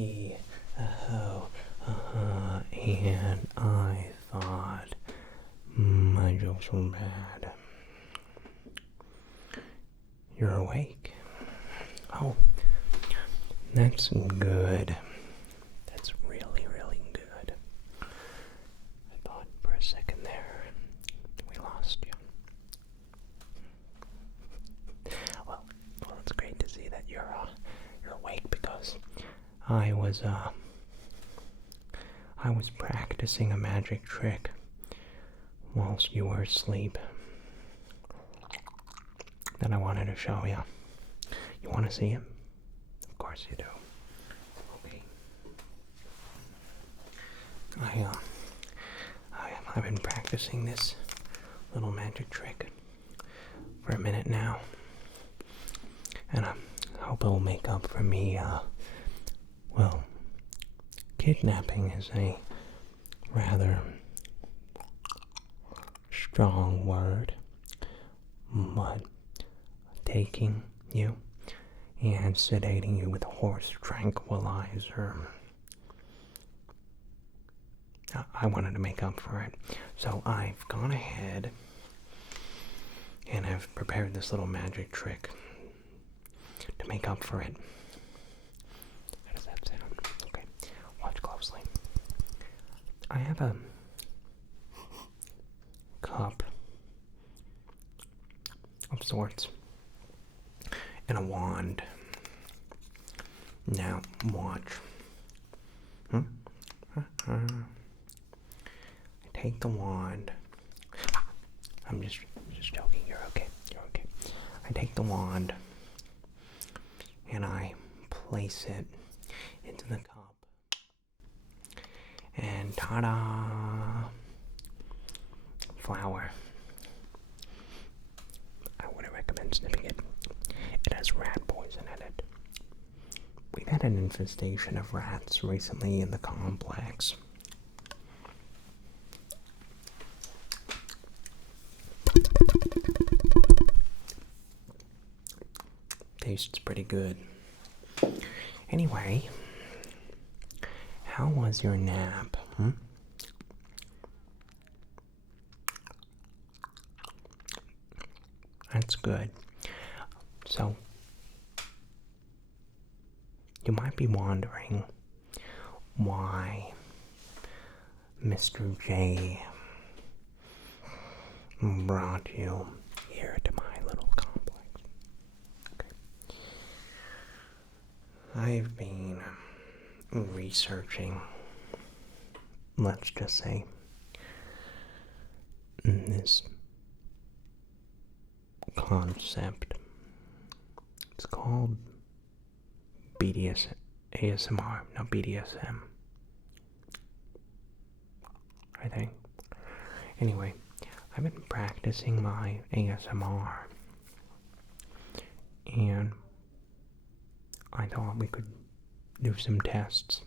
he, a ho, and I thought my jokes were bad. You're awake. Oh, that's good. That's really, really good. I thought for a second there we lost you. Well, it's great to see that you're awake because I was practicing a magic trick whilst you were asleep that I wanted to show you. You want to see him? Of course you do. Okay. I've been practicing this little magic trick for a minute now, and I hope it will make up for me. Well, kidnapping is a rather strong word, but taking you and sedating you with a horse tranquilizer, I wanted to make up for it. So I've gone ahead and I've prepared this little magic trick to make up for it. How does that sound? Okay, watch closely. I have a cup of sorts and a wand. Now watch. I take the wand. I'm just joking. You're okay. You're okay. I take the wand and I place it into the cup. And ta-da! Flower. I wouldn't recommend sniffing it. It has rat poison in it. We've had an infestation of rats recently in the complex. Tastes pretty good. Anyway, how was your nap? That's good. So, you might be wondering why Mr. J brought you here to my little complex. Okay. I've been researching, let's just say, this concept. It's called ASMR, no BDSM, I think. Anyway, I've been practicing my ASMR, and I thought we could do some tests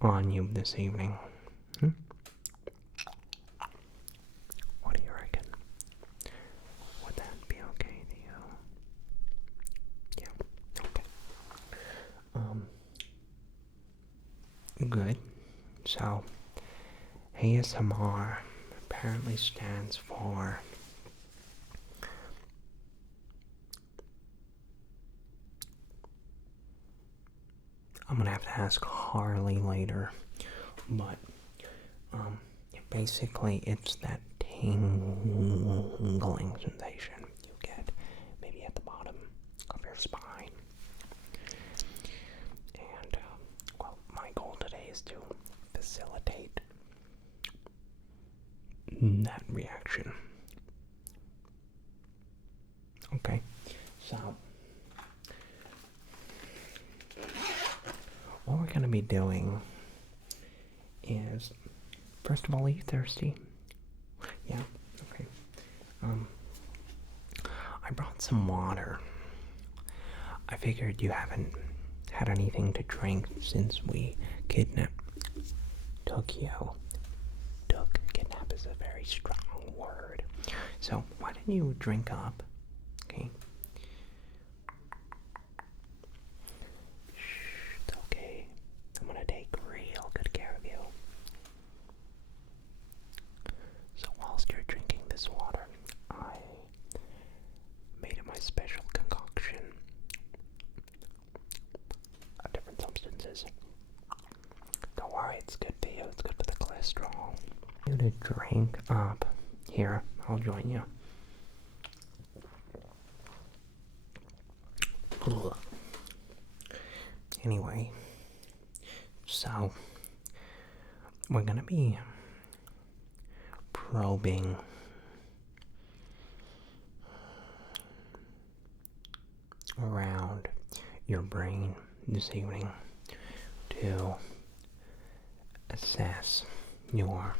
on you this evening. What do you reckon? Would that be okay to you? Yeah, okay. Good. So, ASMR apparently stands for I'm gonna have to ask Harley later, but basically it's that tingling sensation you get maybe at the bottom of your spine. And well, my goal today is to facilitate that reaction. Okay, so what we're going to be doing is, first of all, are you thirsty? Yeah, okay. I brought some water. I figured you haven't had anything to drink since we took you. Kidnap is a very strong word. So why don't you drink up, okay? Shh, it's okay. purposes. Don't worry, it's good for you. It's good for the cholesterol. You to drink up. Here, I'll join you. Anyway, so we're gonna be probing around your brain this evening to assess your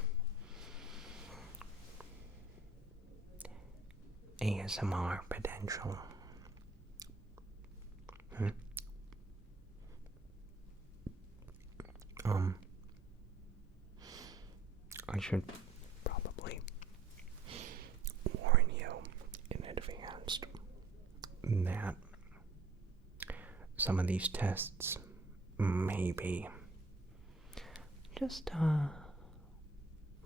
ASMR potential. I should probably warn you in advance that some of these tests may be just a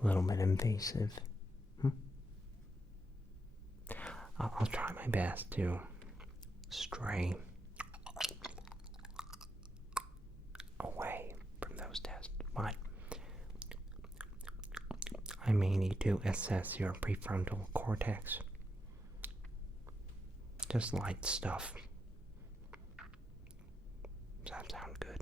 little bit invasive. I'll try my best to stray away from those tests, but I may need to assess your prefrontal cortex. Just light stuff. Does that sound good?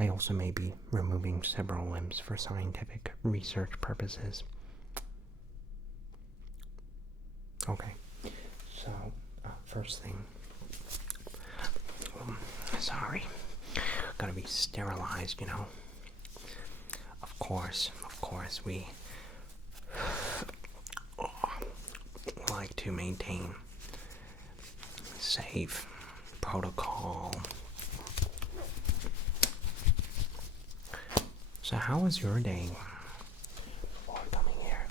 I also may be removing several limbs for scientific research purposes. Okay, so first thing, sorry, gotta be sterilized, you know. Of course, we like to maintain safe protocol. So how was your day before coming here?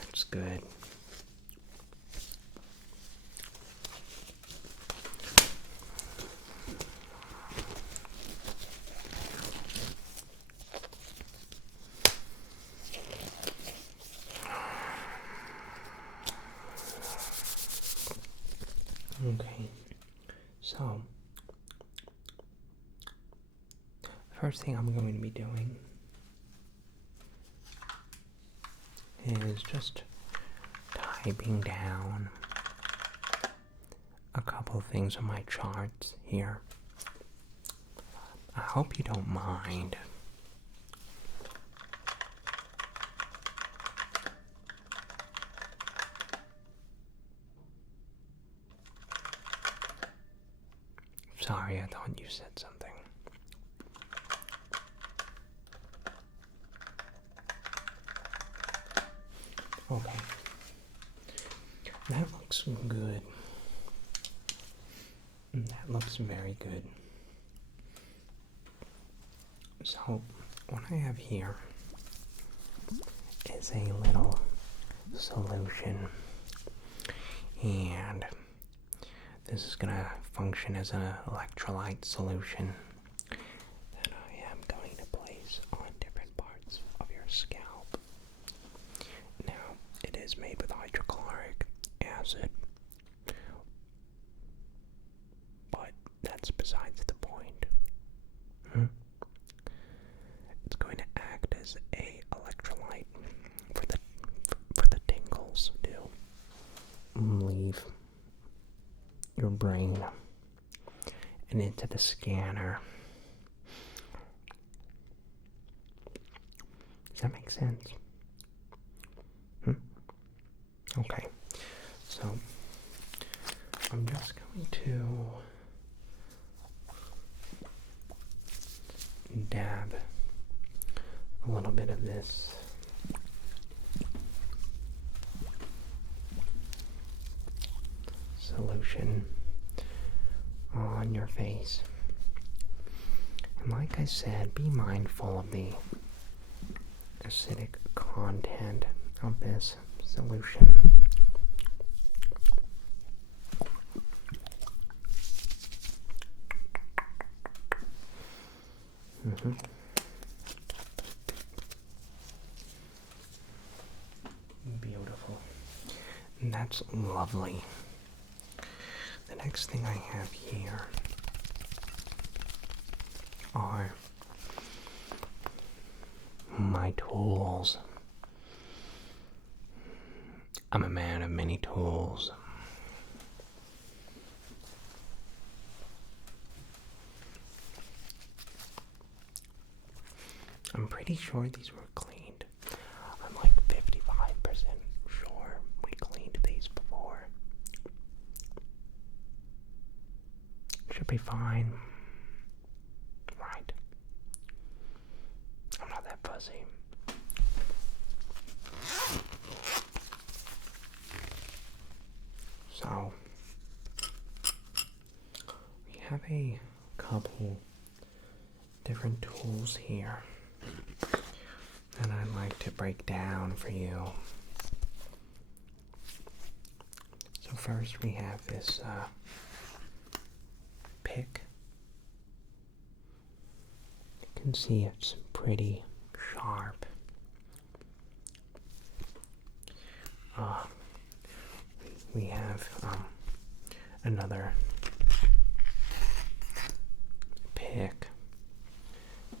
That's good. Okay, so first thing I'm going to be doing is just typing down a couple of things on my charts here. I hope you don't mind. Sorry, I thought you said something. Okay. That looks good. That looks very good. So, what I have here is a little solution. And this is going to function as an electrolyte solution that I am going to place on different parts of your scalp. Now, it is made with hydrochloric acid, but that's besides the point. It's going to act as a electrolyte for the tingles to leave your brain and into the scanner. Does that make sense? Okay, so I'm just going to dab a little bit of this solution on your face. And like I said, be mindful of the acidic content of this solution. Beautiful. That's lovely. The next thing I have here are my tools. I'm a man of many tools. I'm pretty sure these were cleaned. I'm like 55% sure we cleaned these before. Should be fine. Right. I'm not that fussy. So, we have a couple different tools here that I'd like to break down for you. So first we have this pick. You can see it's pretty sharp. We have another pick.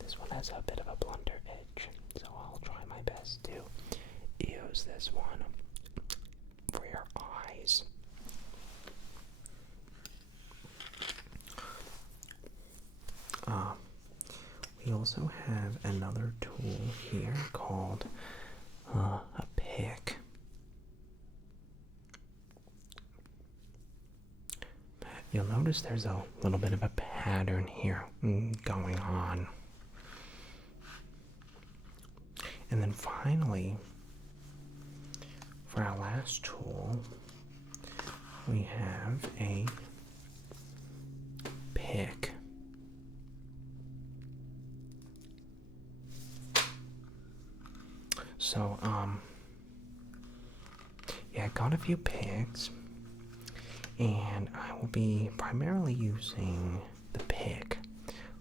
This one has a bit of a blunter edge, so I'll try my best to use this one for your eyes. We also have another tool here called a pick. You'll notice there's a little bit of a pattern here going on. And then finally, for our last tool, we have a pick. So, yeah, I got a few picks, and I will be primarily using the pick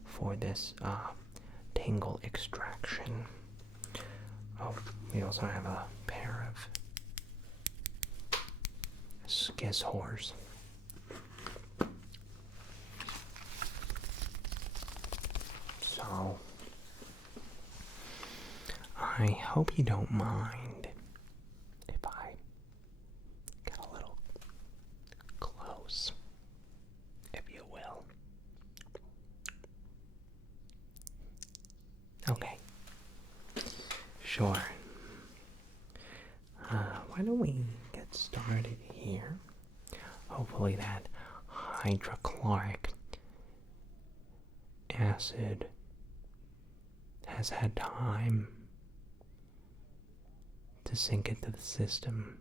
for this tingle extraction. Oh, we also have a pair of skizzhors. So, I hope you don't mind if I get a little close, if you will. Okay. Sure. Why don't we get started here? Hopefully that hydrochloric acid has had time to sink into the system.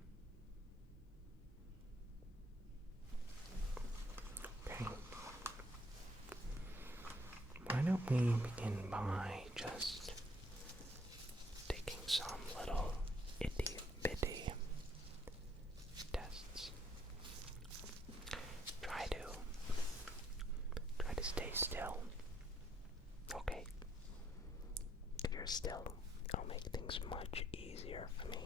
Okay. Why don't we begin by just taking some little itty bitty tests. Try to stay still. Okay. If you're still, it'll make things much easier for me.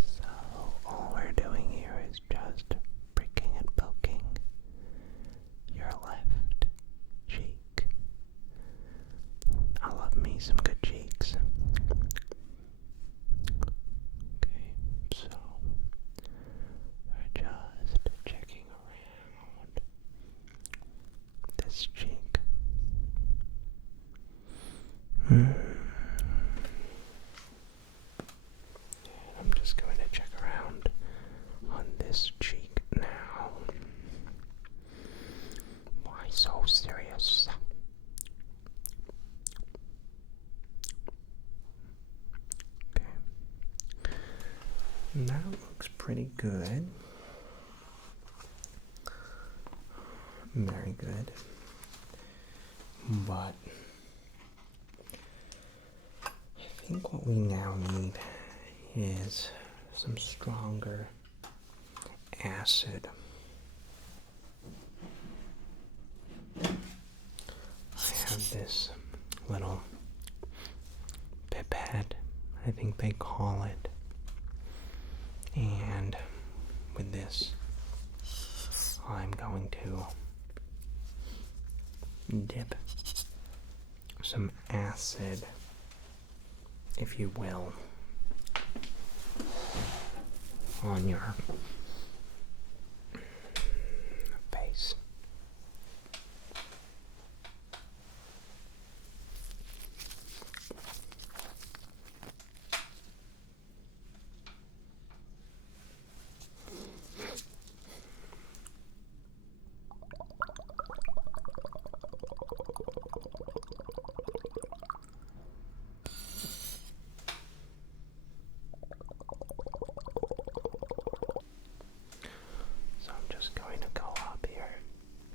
So all we're doing here is just pricking and poking your left cheek. I love me some good cheeks. Okay, so we're just checking around this cheek. And I'm just going to check around on this cheek now. Why so serious? Okay. That looks pretty good. Very good. But if think what we now need is some stronger acid. I have this little pipette, I think they call it, and with this I'm going to dip some acid, if you will, on your face. Going to go up here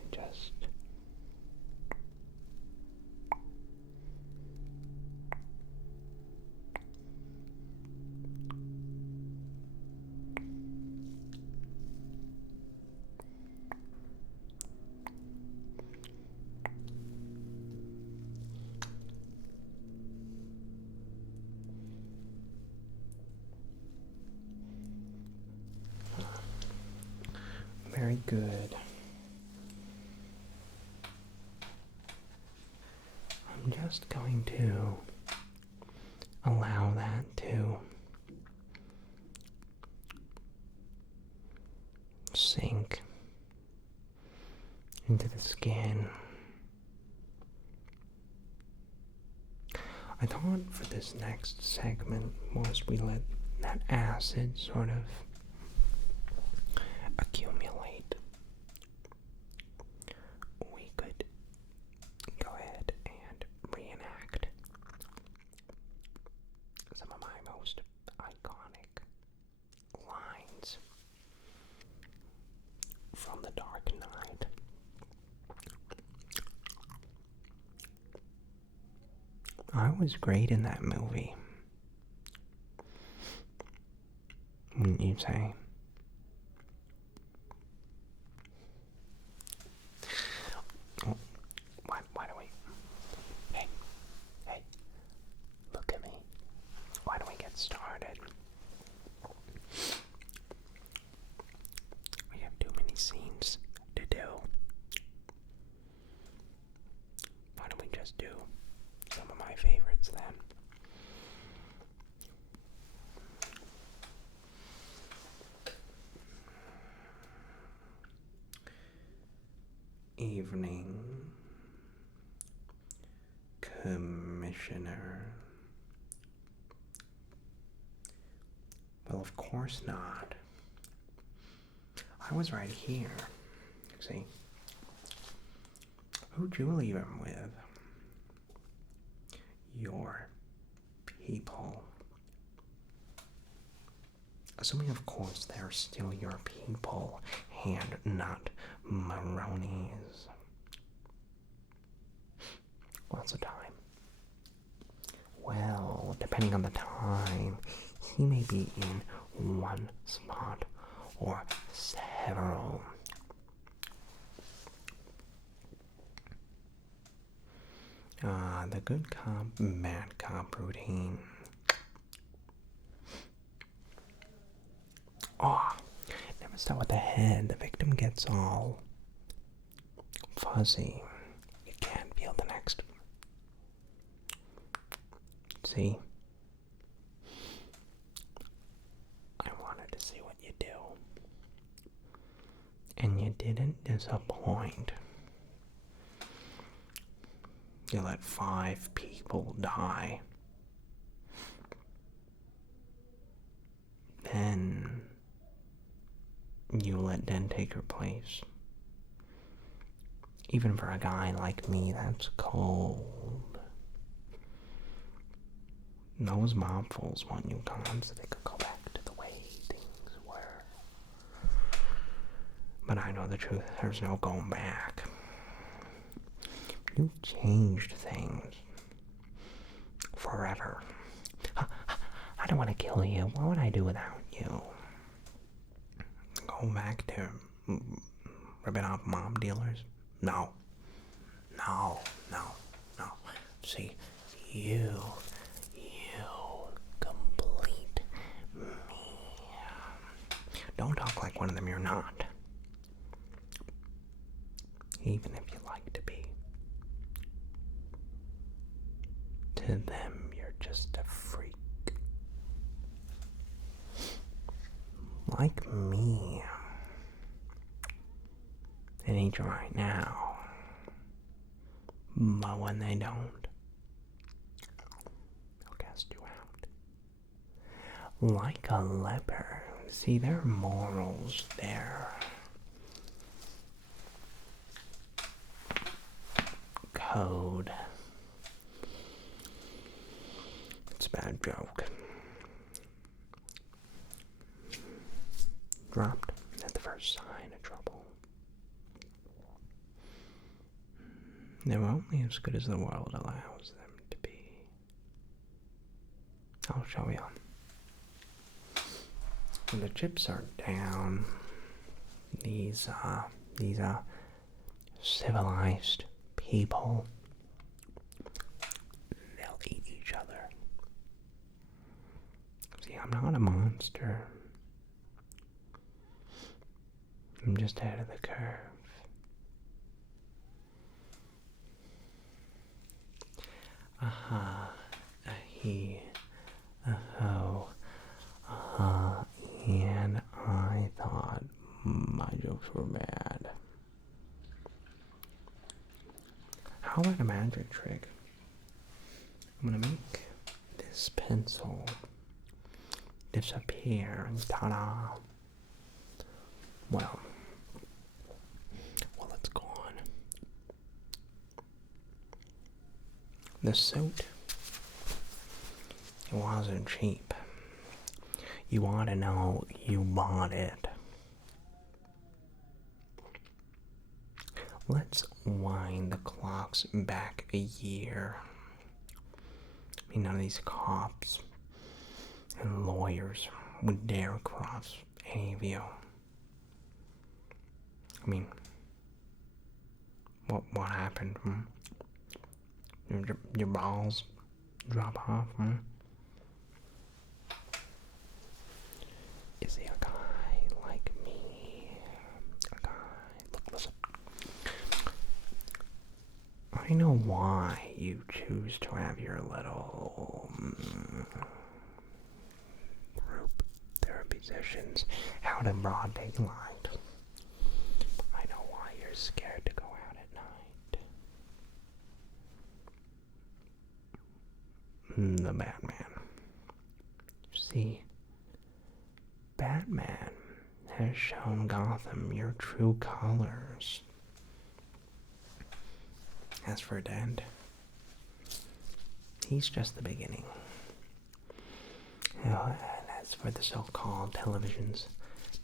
and just very good. I'm just going to allow that to sink into the skin. I thought for this next segment, once we let that acid sort of accumulate, we could go ahead and reenact some of my most iconic lines from The Dark Knight. I was great in that movie, wouldn't you say? Oh, why don't we? Hey, look at me. Why don't we get started? We have too many scenes to do. Why don't we just do some of my favorites then? Evening, Commissioner. Well, of course not. I was right here. See? Who'd you leave him with? Your people. Assuming, of course, they're still your people and not Maroni's. What's the time? Well, depending on the time, he may be in one spot or several. The good cop, bad cop routine. Oh, never start with the head. The victim gets all fuzzy. You can't feel the next. See? I wanted to see what you do. And you didn't disappoint. You let 5 people die. Then you let Den take her place. Even for a guy like me, that's cold. Those mobfuls want you gone so they could go back to the way things were. But I know the truth, there's no going back. You've changed things forever. don't want to kill you. What would I do without you? Go back to ripping off mom dealers? No. No. See, you complete me. Don't talk like one of them you're not. Even if you like to be. To them, you're just a freak. Like me. They need you right now. But when they don't, they'll cast you out. Like a leper. See, their morals there. Code. It's a bad joke. Dropped at the first sign of trouble. They're only as good as the world allows them to be. I'll show you. When the chips are down, these civilized people, they'll eat each other. See, I'm not a monster. I'm just ahead of the curve. Aha, he, ho, aha, and I thought my jokes were bad. How about a magic trick? I'm gonna make this pencil disappear and ta-da. Well, it's gone. The suit, it wasn't cheap. You ought to know you bought it. Let's wind the clocks back a year. I mean, none of these cops and lawyers would dare cross any of you. I mean, what happened? Your balls drop off? Is he a guy like me? A guy? Look, listen. I know why you choose to have your little group therapy sessions out in broad daylight. I know why you're scared to go out at night. The Batman. See, Batman has shown Gotham your true colors. As for Dent, he's just the beginning. And as for the so-called television's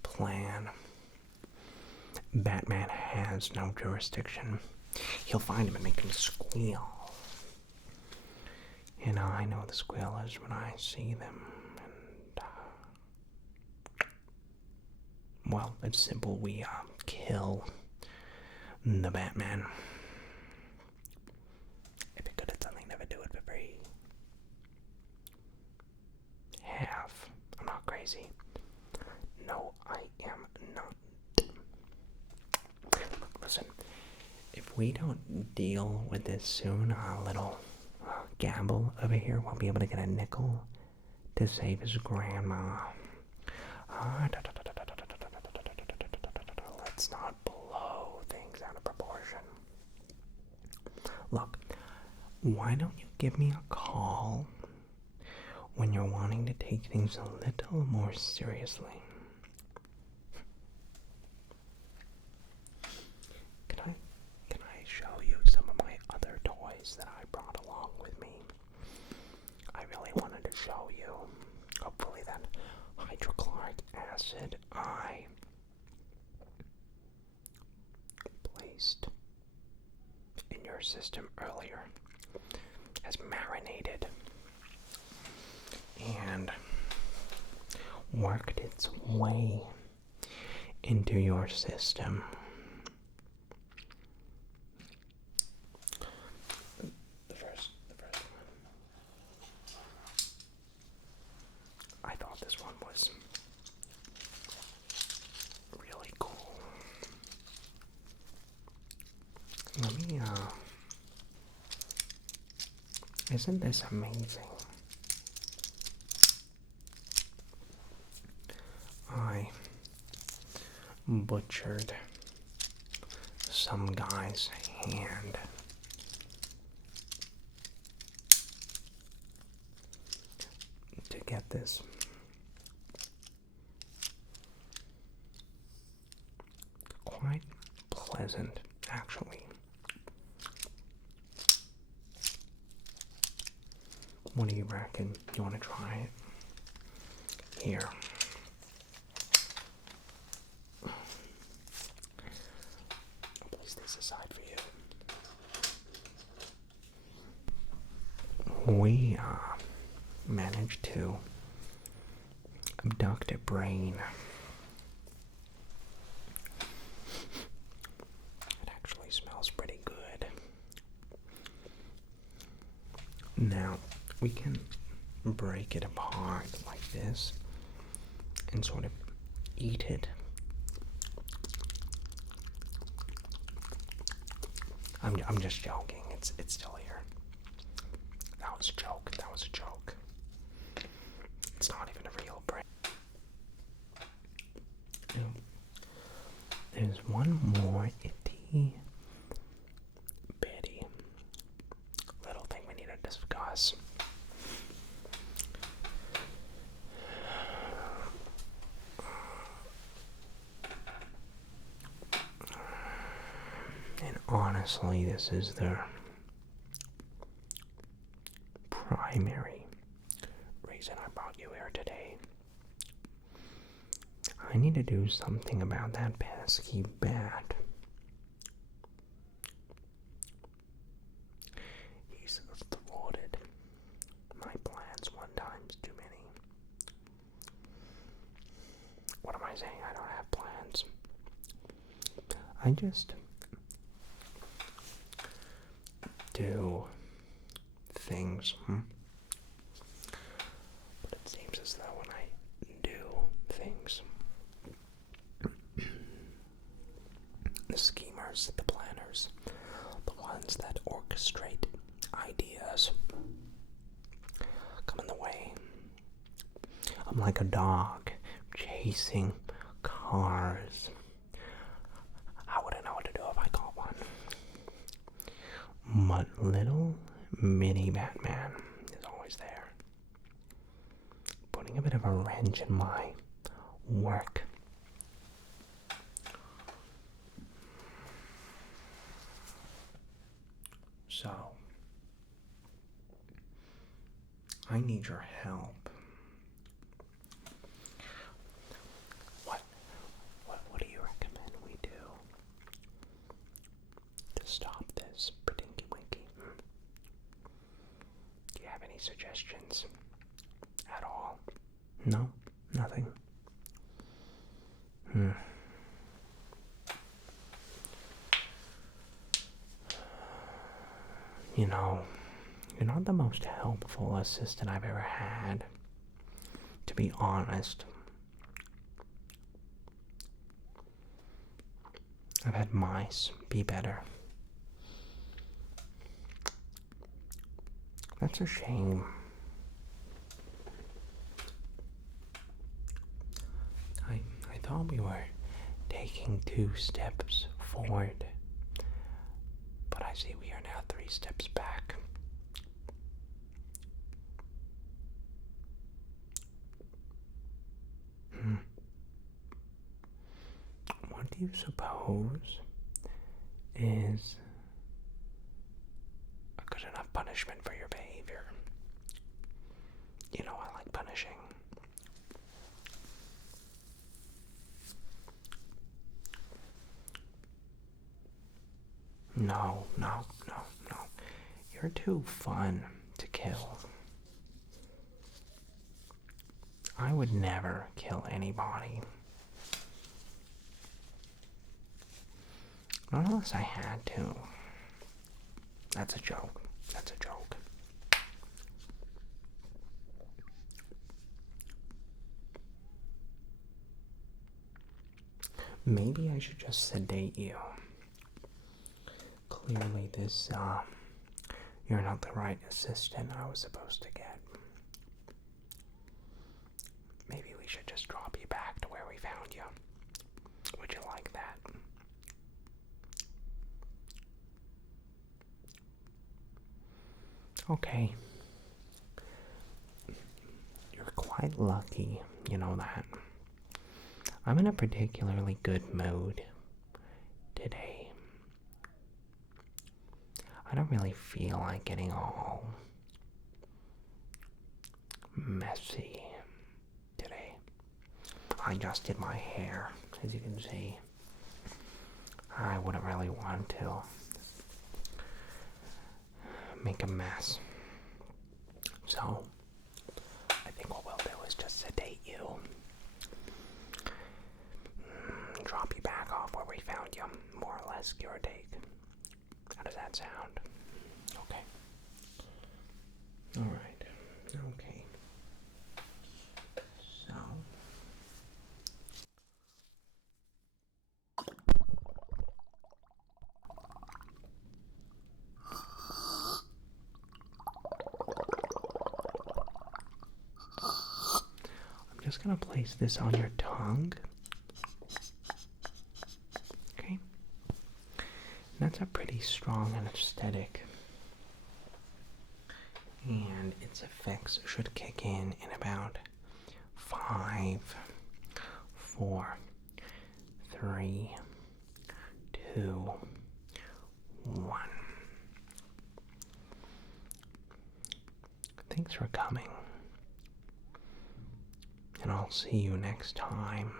plan, Batman has no jurisdiction. He'll find him and make him squeal. And I know the squealers when I see them. And, well, it's simple. We kill the Batman. If you're good at something, never do it for free. I'm not crazy. No, I am not. Listen, if we don't deal with this soon, a little gamble over here won't be able to get a nickel to save his grandma. Let's not blow things out of proportion. Look, why don't you give me a call when you're wanting to take things a little more seriously? Can I show you some of my other toys that I brought along with me? I really wanted to show you. Hopefully that hydrochloric acid I placed in your system earlier has marinated. And worked its way into your system. The first one. I thought this one was really cool. Let me, isn't this amazing? I butchered some guy's hand to get this. Quite pleasant, actually. What do you reckon? You want to try it? Here. I'll place this aside for you. We managed to abduct a brain. It actually smells pretty good. Now, we can break it apart like this and sort of eat it. I'm just joking. It's still here. That was a joke. That was a joke. It's not even a real brain. There's one more itty bitty little thing we need to discuss. And honestly, this is the primary reason I brought you here today. I need to do something about that pesky bat. He's thwarted my plans one times too many. What am I saying? I don't have plans. I just do things. But it seems as though when I do things, the schemers, the planners, the ones that orchestrate ideas, come in the way. I'm like a dog chasing cars. I wouldn't know what to do if I caught one. But little mini Batman is always there, putting a bit of a wrench in my work. So, I need your help. What do you recommend we do to stop this Predinky Winky? Do you have any suggestions at all? No? Nothing? You know, you're not the most helpful assistant I've ever had, to be honest. I've had mice be better. That's a shame. I thought we were taking 2 steps forward, but I see we are now 3 steps back. What do you suppose is a good enough punishment for your behavior? You know, I like punishing. No. You're too fun to kill. I would never kill anybody. Not unless I had to. That's a joke. That's a joke. Maybe I should just sedate you. Clearly you're not the right assistant I was supposed to get. Maybe we should just drop you back to where we found you. Would you like that? Okay. You're quite lucky, you know that. I'm in a particularly good mood today. I don't really feel like getting all messy today. I just did my hair, as you can see. I wouldn't really want to make a mess. So, I think what we'll do is just sedate you. Drop you back off where we found you. More or less, give or take. How does that sound? Okay. Alright. Okay. So. I'm just gonna place this on your tongue. Okay. That's a pretty strong anesthetic. And its effects should kick in about 5, 4, 3, 2, 1. Thanks for coming. And I'll see you next time.